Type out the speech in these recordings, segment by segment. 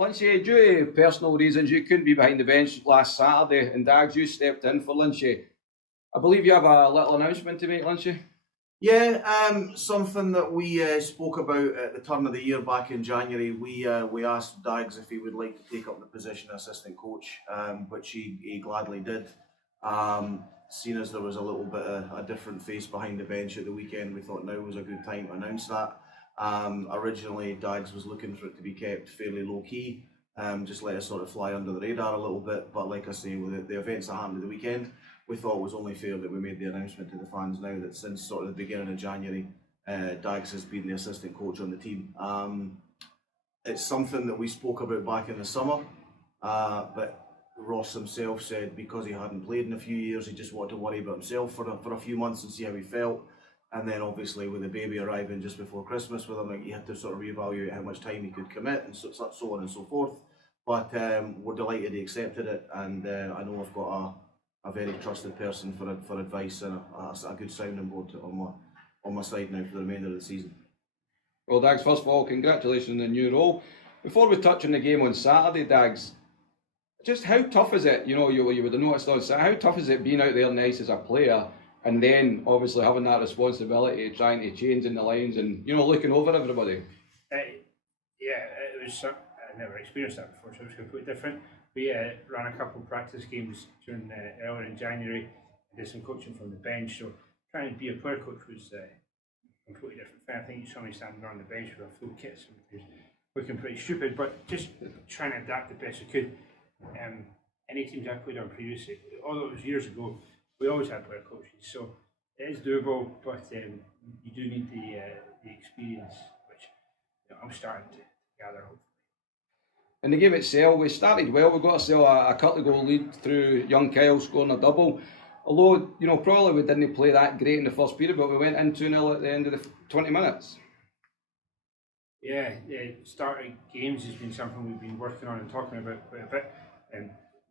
Lynchy, due to personal reasons, you couldn't be behind the bench last Saturday, and Dags, you stepped in for Lynchy. I believe you have a little announcement to make, Lynchy. Yeah, something that we spoke about at the turn of the year back in January. We asked Dags if he would like to take up the position of assistant coach, which he gladly did. Seeing as there was a little bit of a different face behind the bench at the weekend, we thought now was a good time to announce that. Originally, Dags was looking for it to be kept fairly low key, just let us sort of fly under the radar a little bit. But like I say, with the events that happened at the weekend, we thought it was only fair that we made the announcement to the fans now that since sort of the beginning of January, Dags has been the assistant coach on the team. It's something that we spoke about back in the summer, but Ross himself said because he hadn't played in a few years, he just wanted to worry about himself for a few months and see how he felt. And then obviously with the baby arriving just before Christmas with him, he had to sort of reevaluate how much time he could commit and so on and so forth. But we're delighted he accepted it, and I know I've got a very trusted person for advice and a good sounding board on my side now for the remainder of the season. Well, Dags, first of all, congratulations on the new role. Before we touch on the game on Saturday, Dags, just how tough is it? You know, you would have noticed on Saturday, how tough is it being out there nice as a player, and then obviously having that responsibility, trying to change in the lines and, you know, looking over everybody? Yeah, it was. I never experienced that before, so it was completely different. We ran a couple of practice games during earlier in January. Did some coaching from the bench, so trying to be a player coach was a completely different thing. I think somebody standing on the bench with a full kit was looking pretty stupid, but just trying to adapt the best we could. Any teams I played on previously, although it was years ago, we always had player coaches, so it is doable, but you do need the experience, which I'm starting to gather, hopefully. In the game itself, we started well. We got ourselves a couple of goal lead through young Kyle scoring a double. Although, you know, probably we didn't play that great in the first period, but we went in 2-0 at the end of the 20 minutes. Yeah, starting games has been something we've been working on and talking about quite a bit.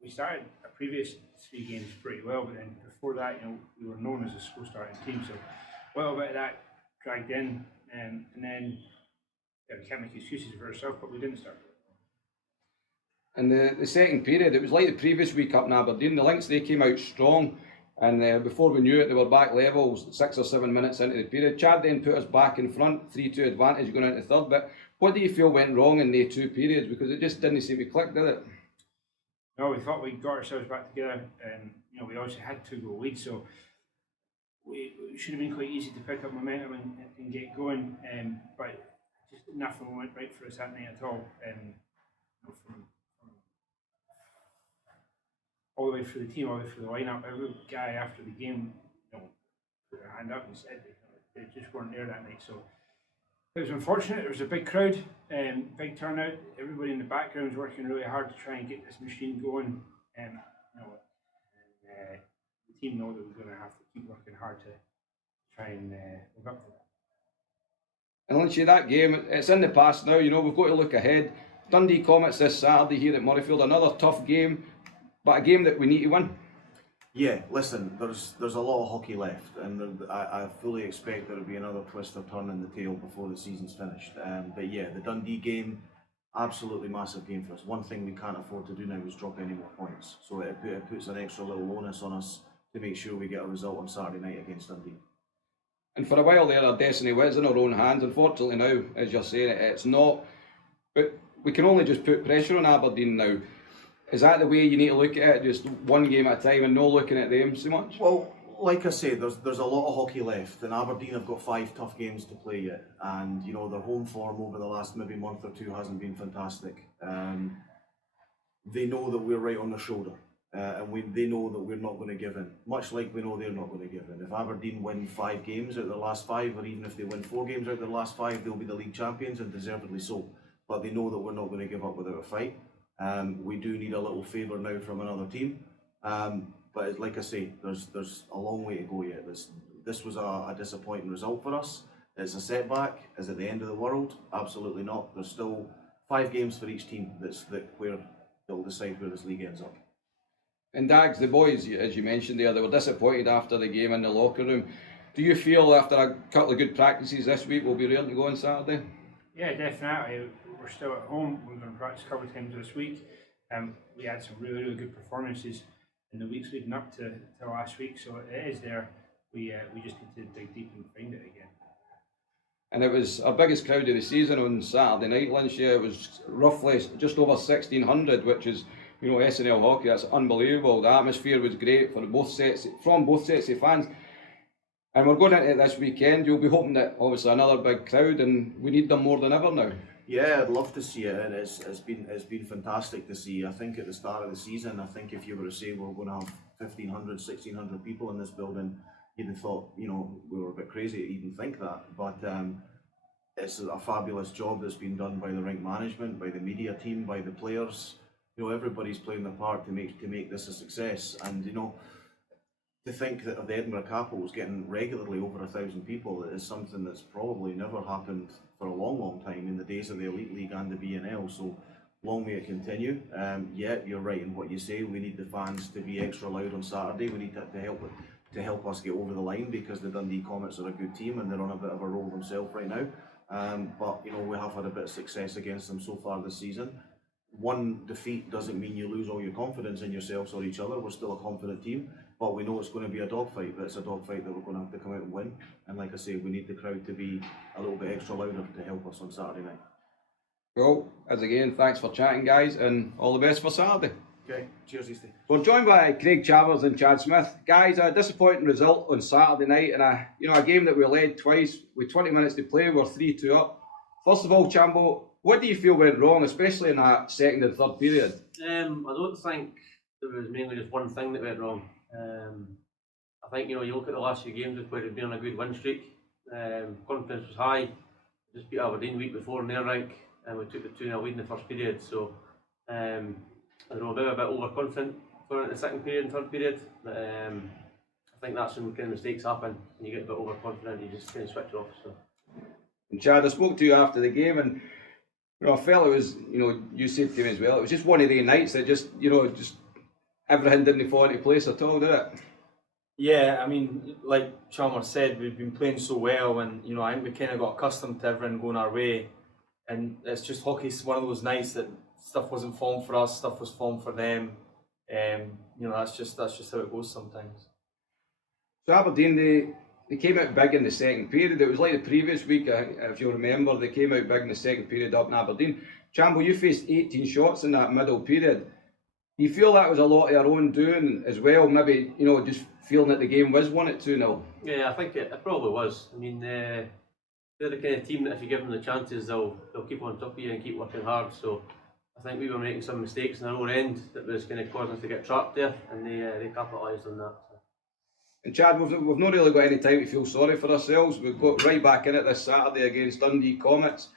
We started our previous 3 games pretty well, but then before that, we were known as a slow starting team, so a little bit of that dragged in, and then we can't make excuses for ourselves, but we didn't start. In the second period, it was like the previous week up in Aberdeen. The Lynx, they came out strong, and before we knew it, they were back levels 6 or 7 minutes into the period. Chad then put us back in front, 3-2 advantage going into third. But what do you feel went wrong in the 2 periods? Because it just didn't seem to click, did it? No, we thought we got ourselves back together, and we also had 2 goal leads, so it should have been quite easy to pick up momentum and get going. But just nothing went right for us that night at all. From all the way through the team, all the way through the lineup, every guy after the game, put their hand up and said they just weren't there that night. So it was unfortunate. It was a big crowd, big turnout. Everybody in the background was working really hard to try and get this machine going. The team know that we're going to have to keep working hard to try and live up to that. And Lynchy, that game, it's in the past now. We've got to look ahead. Dundee Comets this Saturday here at Murrayfield, another tough game, but a game that we need to win. Yeah, listen, there's a lot of hockey left, and I fully expect there will be another twist or turn in the tail before the season's finished. But yeah, the Dundee game, absolutely massive game for us. One thing we can't afford to do now is drop any more points. So it puts an extra little onus on us to make sure we get a result on Saturday night against Dundee. And for a while there, our destiny was in our own hands. Unfortunately now, as you're saying, it's not. But we can only just put pressure on Aberdeen now. Is that the way you need to look at it, just one game at a time and no looking at them so much? Well, like I say, there's a lot of hockey left, and Aberdeen have got 5 tough games to play yet, and their home form over the last maybe month or 2 hasn't been fantastic. They know that we're right on their shoulder, and they know that we're not going to give in, much like we know they're not going to give in. If Aberdeen win 5 games out of their last 5, or even if they win 4 games out of their last 5, they'll be the league champions, and deservedly so. But they know that we're not going to give up without a fight. We do need a little favour now from another team, but like I say, there's a long way to go yet. This was a disappointing result for us. It's a setback. Is it the end of the world? Absolutely not. There's still 5 games for each team where they'll decide where this league ends up. And Dags, the boys, as you mentioned there, they were disappointed after the game in the locker room. Do you feel after a couple of good practices this week we'll be ready to go on Saturday? Yeah, definitely. We're we're still at home. We're going to practice a couple of times this week. We had some really good performances in the weeks leading up to last week, so it is there. We just need to dig deep and find it again. And it was our biggest crowd of the season on Saturday night, Lynch. Yeah, it was roughly just over 1,600, which is, SNL hockey. That's unbelievable. The atmosphere was great from both sets of fans. And we're going into it this weekend. You'll be hoping that obviously another big crowd, and we need them more than ever now. Yeah, I'd love to see it, and it's been fantastic to see. I think at the start of the season, I think if you were to say we're going to have 1,500, 1,600 people in this building, you'd have thought, we were a bit crazy to even think that. But it's a fabulous job that's been done by the rink management, by the media team, by the players. Everybody's playing their part to make this a success. And to think that the Edinburgh Capitals getting regularly over 1,000 people is something that's probably never happened for a long time in the days of the Elite League and the BNL. So long may it continue. Yeah, you're right in what you say. We need the fans to be extra loud on Saturday. We need that to help us get over the line, because the Dundee Comets are a good team and they're on a bit of a roll themselves right now. But we have had a bit of success against them so far this season. One defeat doesn't mean you lose all your confidence in yourselves or each other. We're still a confident team, but we know it's going to be a dogfight. But it's a dogfight that we're going to have to come out and win. And like I say, we need the crowd to be a little bit extra louder to help us on Saturday night. Well, as again, thanks for chatting, guys, and all the best for Saturday. Okay, cheers, Easty. We're joined by Craig Chalmers and Chad Smith. Guys, a disappointing result on Saturday night in a game that we led twice with 20 minutes to play. We're 3-2 up. First of all, Chambo, what do you feel went wrong, especially in that second and third period? I don't think there was mainly just one thing that went wrong. I think you look at the last few games where we've been on a good win streak. Confidence was high. We just beat Aberdeen the week before in their rank, and we took the 2-0 lead in the first period. So I don't know, maybe a bit overconfident going into the second period and third period. But I think that's when kind of mistakes happen, and you get a bit overconfident. You just kind of switch off. So. And Chad, I spoke to you after the game, and I felt it was, you said to me as well, it was just one of the nights that just everything didn't fall into place at all, did it? Yeah, I mean, like Chalmers said, we've been playing so well, and I think we kind of got accustomed to everything going our way, and it's just hockey's one of those nights that stuff wasn't falling for us, stuff was falling for them. That's just how it goes sometimes. So Aberdeen, they came out big in the second period. It was like the previous week, if you remember, they came out big in the second period up in Aberdeen. Chambo, you faced 18 shots in that middle period. Do you feel that was a lot of your own doing as well? Maybe, just feeling that the game was won at 2-0? Yeah, I think it probably was. I mean, they're the kind of team that if you give them the chances, they'll keep on top of you and keep working hard. So I think we were making some mistakes on our own end that was kind of causing us to get trapped there, and they capitalised on that. And Chad, we've not really got any time to feel sorry for ourselves. We've got right back in it this Saturday against Dundee Comets.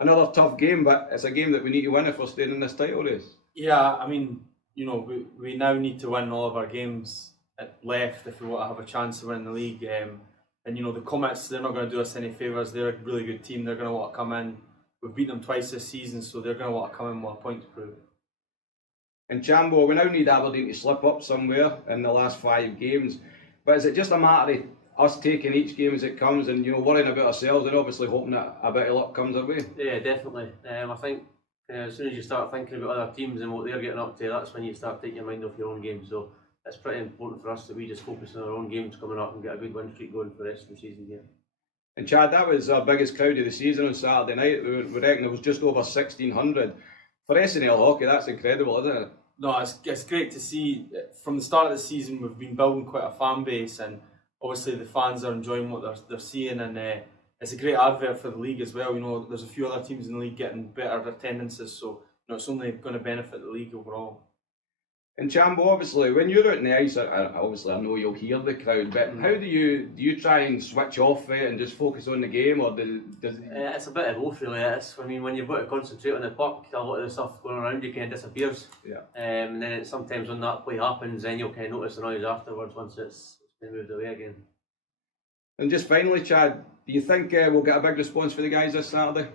Another tough game, but it's a game that we need to win if we're staying in this title race. Yeah, I mean, we now need to win all of our games left if we want to have a chance of winning the league. And the Comets, they're not going to do us any favours. They're a really good team. They're going to want to come in. We've beat them twice this season, so they're going to want to come in with a point to prove. And Chambo, we now need Aberdeen to slip up somewhere in the last 5 games. But is it just a matter of us taking each game as it comes and worrying about ourselves and obviously hoping that a bit of luck comes our way? Yeah, definitely. I think as soon as you start thinking about other teams and what they're getting up to, that's when you start taking your mind off your own game. So it's pretty important for us that we just focus on our own games coming up and get a good win streak going for the rest of the season here. And Chad, that was our biggest crowd of the season on Saturday night. We reckon it was just over 1,600. For SNL hockey, that's incredible, isn't it? No, it's great to see. From the start of the season, we've been building quite a fan base, and obviously the fans are enjoying what they're seeing, and it's a great advert for the league as well. There's a few other teams in the league getting better attendances, so it's only going to benefit the league overall. And Chambo, obviously, when you're out on the ice, obviously I know you'll hear the crowd, but how do you try and switch off it and just focus on the game, or does it's a bit of both really. When you've got to concentrate on the puck, a lot of the stuff going around you kind of disappears. Yeah. And then sometimes when that play happens, then you'll kind of notice the noise afterwards once it's been moved away again. And just finally, Chad, do you think we'll get a big response for the guys this Saturday?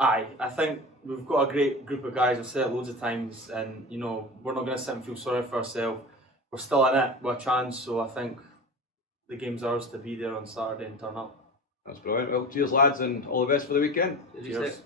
Aye, I think we've got a great group of guys. I've said it loads of times, and we're not going to sit and feel sorry for ourselves. We're still in it with a chance, so I think the game's ours to be there on Saturday and turn up. That's brilliant. Well, cheers lads, and all the best for the weekend. Cheers.